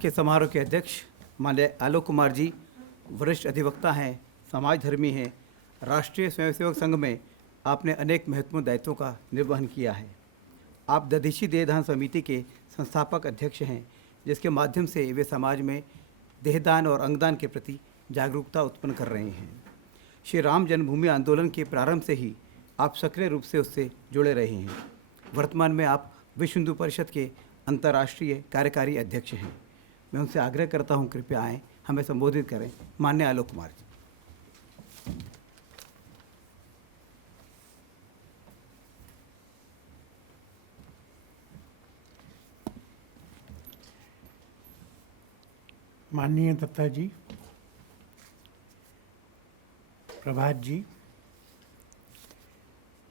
के समारोह के अध्यक्ष माननीय आलोक कुमार जी वरिष्ठ अधिवक्ता हैं, समाजधर्मी हैं। राष्ट्रीय स्वयंसेवक संघ में आपने अनेक महत्वपूर्ण दायित्वों का निर्वहन किया है। आप दधीची देहदान समिति के संस्थापक अध्यक्ष हैं, जिसके माध्यम से वे समाज में देहदान और अंगदान के प्रति जागरूकता उत्पन्न कर रहे हैं। श्री राम जन्मभूमि आंदोलन के प्रारंभ से ही आप सक्रिय रूप से उससे जुड़े रहे हैं। वर्तमान में आप विश्व हिंदू परिषद के अंतर्राष्ट्रीय कार्यकारी अध्यक्ष हैं। मैं उनसे आग्रह करता हूं, कृपया आएँ, हमें संबोधित करें। माननीय आलोक कुमार जी। माननीय दत्ता जी, प्रभात जी,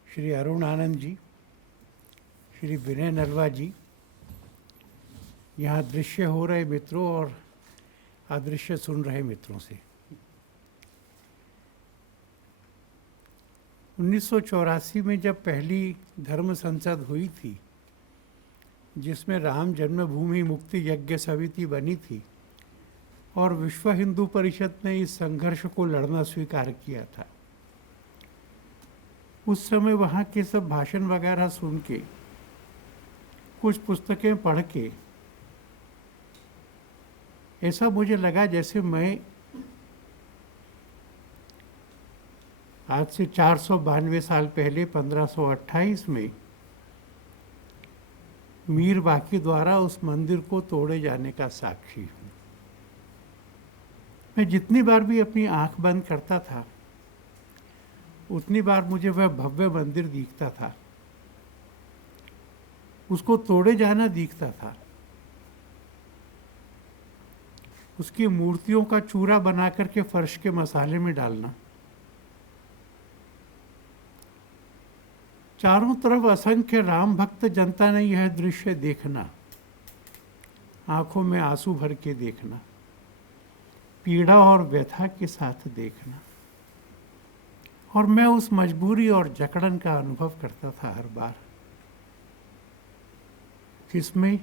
श्री अरुण आनंद जी, श्री विनय नरवा जी, यहाँ दृश्य हो रहे मित्रों और अदृश्य सुन रहे मित्रों से 1984 में जब पहली धर्म संसद हुई थी, जिसमें राम जन्मभूमि मुक्ति यज्ञ समिति बनी थी और विश्व हिंदू परिषद ने इस संघर्ष को लड़ना स्वीकार किया था, उस समय वहाँ के सब भाषण वगैरह सुन के, कुछ पुस्तकें पढ़ के ऐसा मुझे लगा जैसे मैं आज से 492 साल पहले 1528 में मीर बाकी द्वारा उस मंदिर को तोड़े जाने का साक्षी हूँ। मैं जितनी बार भी अपनी आंख बंद करता था, उतनी बार मुझे वह भव्य मंदिर दिखता था, उसको तोड़े जाना दिखता था, उसकी मूर्तियों का चूरा बना करके फर्श के मसाले में डालना, चारों तरफ असंख्य राम भक्त जनता ने यह दृश्य देखना, आंखों में आंसू भर के देखना, पीड़ा और व्यथा के साथ देखना, और मैं उस मजबूरी और जकड़न का अनुभव करता था हर बार, जिसमें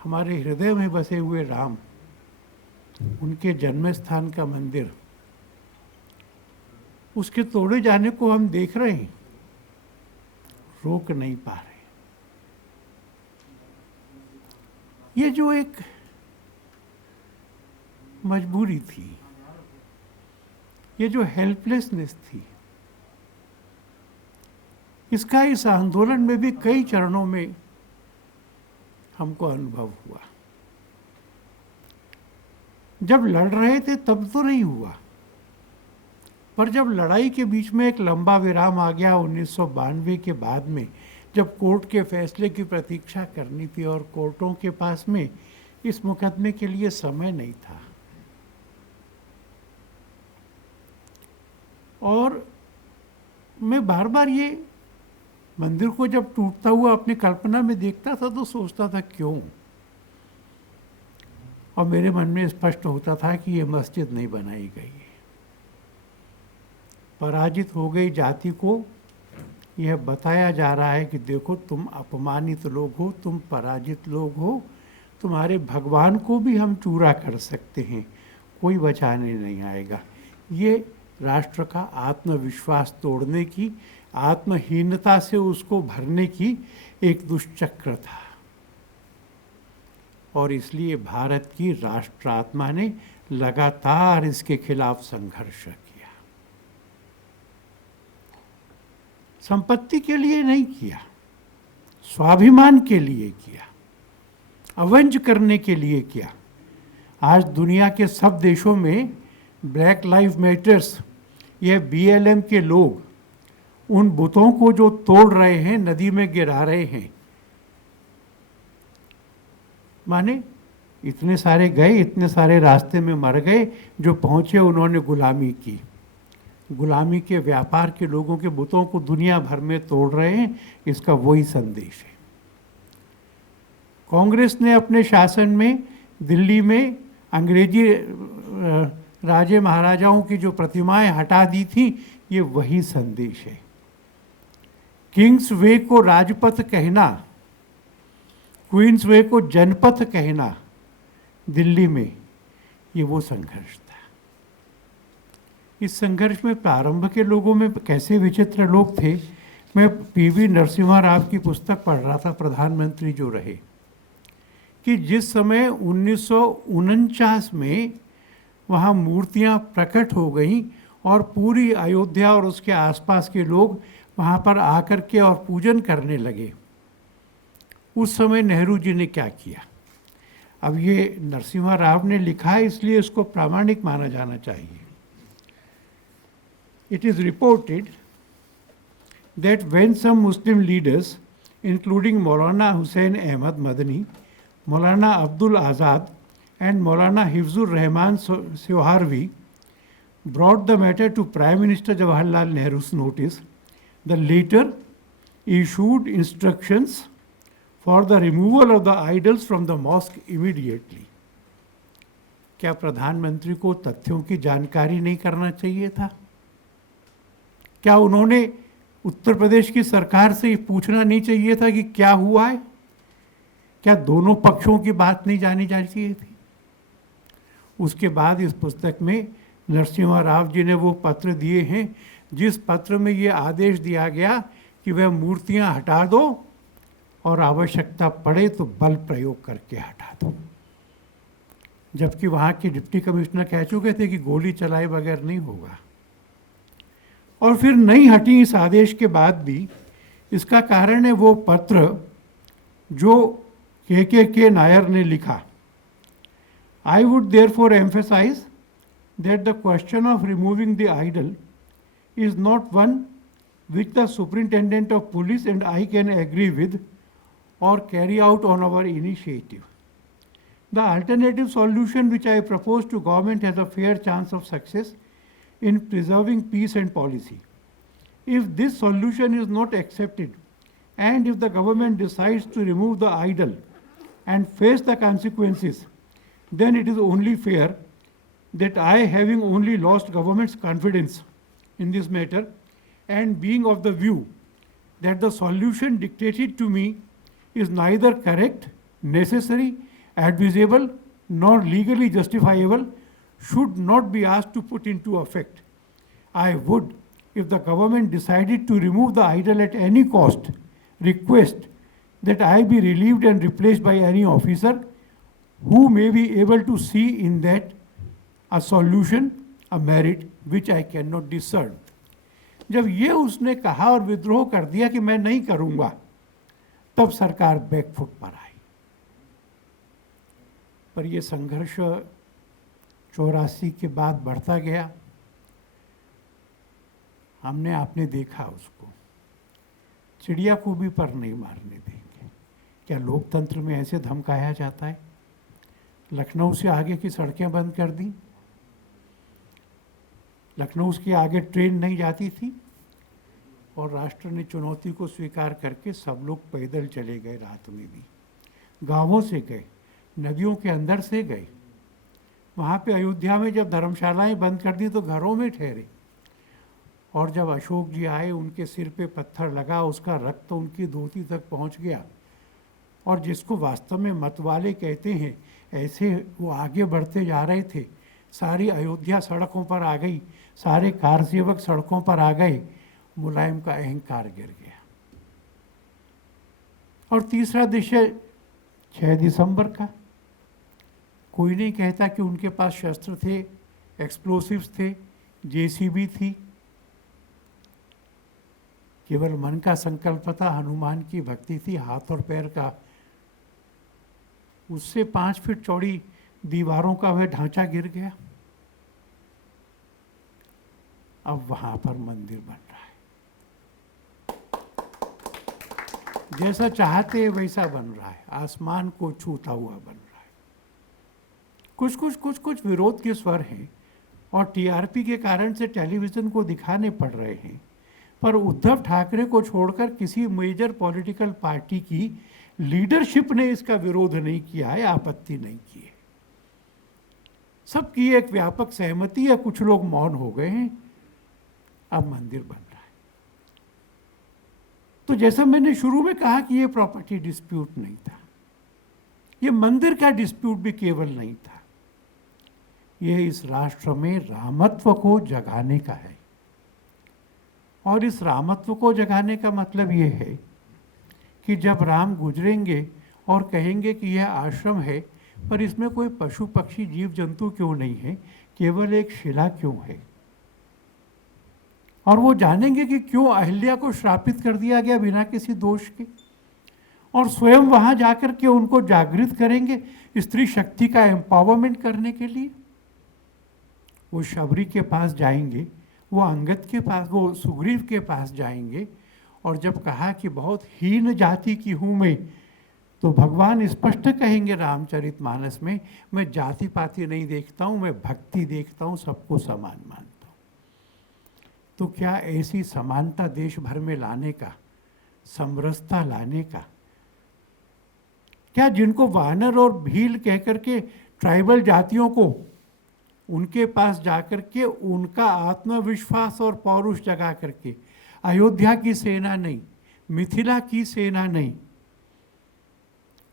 हमारे हृदय में बसे हुए राम, उनके जन्म स्थान का मंदिर, उसके तोड़े जाने को हम देख रहे हैं, रोक नहीं पा रहे। ये जो एक मजबूरी थी, ये जो हेल्पलेसनेस थी, इसका इस आंदोलन में भी कई चरणों में हमको अनुभव हुआ। जब लड़ रहे थे तब तो नहीं हुआ, पर जब लड़ाई के बीच में एक लंबा विराम आ गया 1992 के बाद में, जब कोर्ट के फैसले की प्रतीक्षा करनी थी और कोर्टों के पास में इस मुकदमे के लिए समय नहीं था, और मैं बार बार ये मंदिर को जब टूटता हुआ अपनी कल्पना में देखता था तो सोचता था क्यों, और मेरे मन में स्पष्ट होता था कि ये मस्जिद नहीं बनाई गई है। पराजित हो गई जाति को यह बताया जा रहा है कि देखो तुम अपमानित लोग हो, तुम पराजित लोग हो, तुम्हारे भगवान को भी हम चूरा कर सकते हैं, कोई बचाने नहीं आएगा। ये राष्ट्र का आत्मविश्वास तोड़ने की, आत्महीनता से उसको भरने की एक दुष्चक्र था, और इसलिए भारत की राष्ट्र आत्मा ने लगातार इसके खिलाफ संघर्ष किया। संपत्ति के लिए नहीं किया, स्वाभिमान के लिए किया, अवंज करने के लिए किया। आज दुनिया के सब देशों में ब्लैक लाइव मैटर्स, यह BLM के लोग उन बुतों को जो तोड़ रहे हैं, नदी में गिरा रहे हैं, माने इतने सारे गए, इतने सारे रास्ते में मर गए, जो पहुंचे उन्होंने गुलामी की। गुलामी के व्यापार के लोगों के बुतों को दुनिया भर में तोड़ रहे हैं, इसका वही संदेश है। कांग्रेस ने अपने शासन में दिल्ली में अंग्रेजी राजे महाराजाओं की जो प्रतिमाएं हटा दी थी, ये वही संदेश है। किंग्स वे को राजपथ कहना, क्वींस वे को जनपथ कहना, दिल्ली में, ये वो संघर्ष था। इस संघर्ष में प्रारंभ के लोगों में कैसे विचित्र लोग थे। मैं पीवी नरसिम्हा राव की पुस्तक पढ़ रहा था, प्रधानमंत्री जो रहे, कि जिस समय 1949 में वहाँ मूर्तियाँ प्रकट हो गईं और पूरी अयोध्या और उसके आसपास के लोग वहाँ पर आकर के और पूजन करने लगे, उस समय नेहरू जी ने क्या किया। अब ये नरसिम्हा राव ने लिखा है, इसलिए इसको प्रामाणिक माना जाना चाहिए। It is reported that when some Muslim leaders, including Maulana Hussain Ahmad Madani, Maulana Abdul Azad, and Maulana Hifzur Rahman Soharvi, brought the matter to Prime Minister Jawaharlal Nehru's notice, the latter issued instructions for the removal of the idols from the mosque immediately. क्या प्रधानमंत्री को तथ्यों की जानकारी नहीं करना चाहिए था? क्या उन्होंने उत्तर प्रदेश की सरकार से पूछना नहीं चाहिए था कि क्या हुआ है? क्या दोनों पक्षों की बात नहीं जानी चाहिए थी? उसके बाद इस पुस्तक में नरसिम्हा राव जी ने वो पत्र दिए हैं जिस पत्र में ये आदेश दिया गया कि वह मूर्तियां हटा दो और आवश्यकता पड़े तो बल प्रयोग करके हटा दो। जबकि वहाँ के डिप्टी कमिश्नर कह चुके थे कि गोली चलाए बगैर नहीं होगा। और फिर नहीं हटी इस आदेश के बाद भी। इसका कारण है वो पत्र जो के नायर ने लिखा। I would therefore emphasize that the question of removing the idol is not one which the Superintendent of Police and I can agree with or carry out on our initiative. The alternative solution which I propose to government has a fair chance of success in preserving peace and policy. If this solution is not accepted, and if the government decides to remove the idol and face the consequences, then it is only fair that I, having only lost government's confidence in this matter, and being of the view that the solution dictated to me is neither correct, necessary, advisable, nor legally justifiable, should not be asked to put into effect. I would, if the government decided to remove the idol at any cost, request that I be relieved and replaced by any officer who may be able to see in that a solution, a merit which I cannot discern. जब ये उसने कहा और विद्रोह कर दिया कि मैं नहीं करूंगा, तब सरकार बैकफुट पर आई। पर ये संघर्ष 84 के बाद बढ़ता गया। हमने आपने देखा उसको, चिड़िया को भी पर नहीं मारने देंगे। क्या लोकतंत्र में ऐसे धमकाया जाता है? लखनऊ से आगे की सड़कें बंद कर दी, लखनऊ के आगे ट्रेन नहीं जाती थी और राष्ट्र ने चुनौती को स्वीकार करके सब लोग पैदल चले गए। रात में भी गांवों से गए, नदियों के अंदर से गए। वहाँ पे अयोध्या में जब धर्मशालाएं बंद कर दी तो घरों में ठहरे। और जब अशोक जी आए, उनके सिर पे पत्थर लगा, उसका रक्त तो उनकी धोती तक पहुँच गया। और जिसको वास्तव में मतवाले कहते हैं, ऐसे वो आगे बढ़ते जा रहे थे। सारी अयोध्या सड़कों पर आ गई, सारे कारसेवक सड़कों पर आ गए। मुलायम का अहंकार गिर गया। और तीसरा दृश्य 6 दिसंबर का, कोई नहीं कहता कि उनके पास शस्त्र थे, एक्सप्लोसिव्स थे, जेसीबी थी। केवल मन का संकल्प था, हनुमान की भक्ति थी, हाथ और पैर का उससे 5 फीट चौड़ी दीवारों का वह ढांचा गिर गया। अब वहां पर मंदिर बन रहा है, जैसा चाहते वैसा बन रहा है, आसमान को छूता हुआ बन रहा है। कुछ विरोध के स्वर हैं और टीआरपी के कारण से टेलीविजन को दिखाने पड़ रहे हैं। पर उद्धव ठाकरे को छोड़कर किसी मेजर पॉलिटिकल पार्टी की लीडरशिप ने इसका विरोध नहीं किया है, आपत्ति नहीं की है। सबकी एक व्यापक सहमति है, कुछ लोग मौन हो गए हैं। अब मंदिर बन रहा है। तो जैसा मैंने शुरू में कहा कि ये प्रॉपर्टी डिस्प्यूट नहीं था, ये मंदिर का डिस्प्यूट भी केवल नहीं था, ये इस राष्ट्र में रामत्व को जगाने का है। और इस रामत्व को जगाने का मतलब ये है कि जब राम गुजरेंगे और कहेंगे कि यह आश्रम है पर इसमें कोई पशु पक्षी जीव जंतु क्यों नहीं है, केवल एक शिला क्यों है, और वो जानेंगे कि क्यों अहिल्या को श्रापित कर दिया गया बिना किसी दोष के, और स्वयं वहां जाकर के उनको जागृत करेंगे स्त्री शक्ति का एम्पावरमेंट करने के लिए। वो शबरी के पास जाएंगे, वो अंगद के पास, वो सुग्रीव के पास जाएंगे, और जब कहा कि बहुत हीन जाति की हूं मैं, तो भगवान स्पष्ट कहेंगे रामचरितमानस में, मैं जाति पाति नहीं देखता हूं, मैं भक्ति देखता हूं, सबको समान मानता हूं। तो क्या ऐसी समानता देश भर में लाने का, समरसता लाने का, क्या जिनको वानर और भील कह करके ट्राइबल जातियों को उनके पास जाकर के उनका आत्मविश्वास और पौरुष जगा करके, अयोध्या की सेना नहीं, मिथिला की सेना नहीं,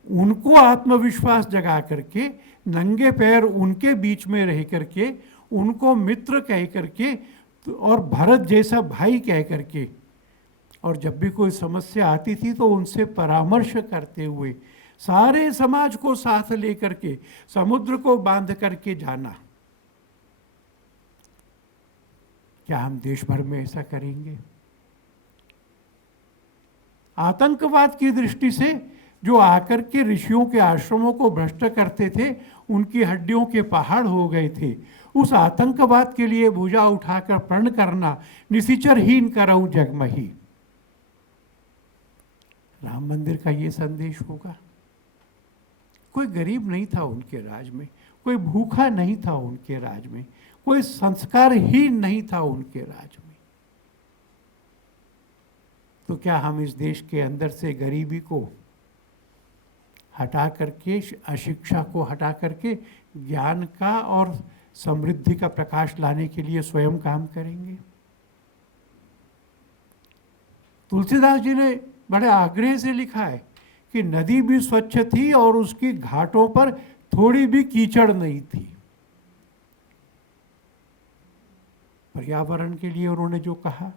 उनको आत्मविश्वास जगा करके नंगे पैर उनके बीच में रह करके उनको मित्र कह करके और भरत जैसा भाई कह करके, और जब भी कोई समस्या आती थी तो उनसे परामर्श करते हुए सारे समाज को साथ लेकर के समुद्र को बांध करके जाना। क्या हम देश भर में ऐसा करेंगे? आतंकवाद की दृष्टि से जो आकर के ऋषियों के आश्रमों को भ्रष्ट करते थे, उनकी हड्डियों के पहाड़ हो गए थे, उस आतंकवाद के लिए भुजा उठाकर प्रण करना निशिचरहीन करऊं जगमही। राम मंदिर का ये संदेश होगा। कोई गरीब नहीं था उनके राज में, कोई भूखा नहीं था उनके राज में, कोई संस्कारहीन नहीं था उनके राज में। तो क्या हम इस देश के अंदर से गरीबी को हटा करके, अशिक्षा को हटा करके ज्ञान का और समृद्धि का प्रकाश लाने के लिए स्वयं काम करेंगे? तुलसीदास जी ने बड़े आग्रह से लिखा है कि नदी भी स्वच्छ थी और उसकी घाटों पर थोड़ी भी कीचड़ नहीं थी। पर्यावरण के लिए उन्होंने जो कहा,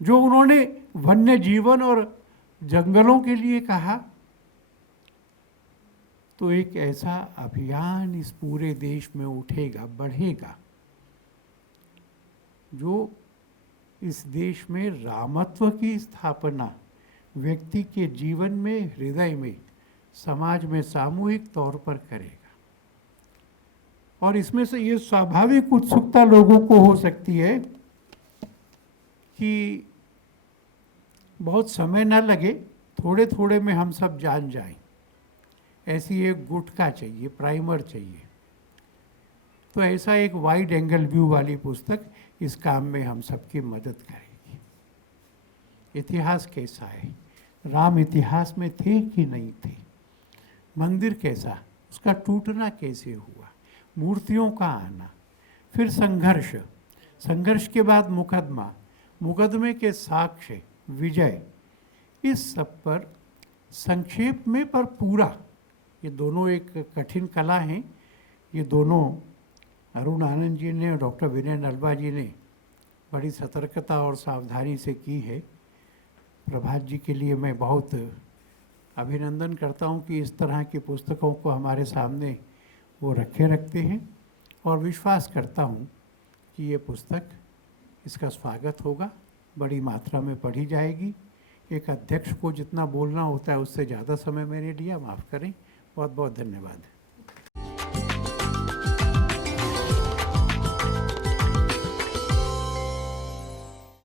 जो उन्होंने वन्य जीवन और जंगलों के लिए कहा, तो एक ऐसा अभियान इस पूरे देश में उठेगा, बढ़ेगा, जो इस देश में रामत्व की स्थापना व्यक्ति के जीवन में, हृदय में, समाज में सामूहिक तौर पर करेगा। और इसमें से ये स्वाभाविक उत्सुकता लोगों को हो सकती है कि बहुत समय न लगे, थोड़े थोड़े में हम सब जान जाएं। ऐसी एक गुटका चाहिए, प्राइमर चाहिए। तो ऐसा एक वाइड एंगल व्यू वाली पुस्तक इस काम में हम सबकी मदद करेगी। इतिहास कैसा है, राम इतिहास में थे कि नहीं थे, मंदिर कैसा, उसका टूटना कैसे हुआ, मूर्तियों का आना, फिर संघर्ष, संघर्ष के बाद मुकदमा, मुकदमे के साक्ष्य, विजय, इस सब पर संक्षेप में पर पूरा, ये दोनों एक कठिन कला हैं। ये दोनों अरुण आनंद जी ने और डॉक्टर विनय नलवा जी ने बड़ी सतर्कता और सावधानी से की है। प्रभात जी के लिए मैं बहुत अभिनंदन करता हूँ कि इस तरह की पुस्तकों को हमारे सामने वो रखते हैं, और विश्वास करता हूँ कि ये पुस्तक, इसका स्वागत होगा, बड़ी मात्रा में पढ़ी जाएगी। एक अध्यक्ष को जितना बोलना होता है उससे ज़्यादा समय मैंने लिया, माफ़ करें। बहुत बहुत धन्यवाद।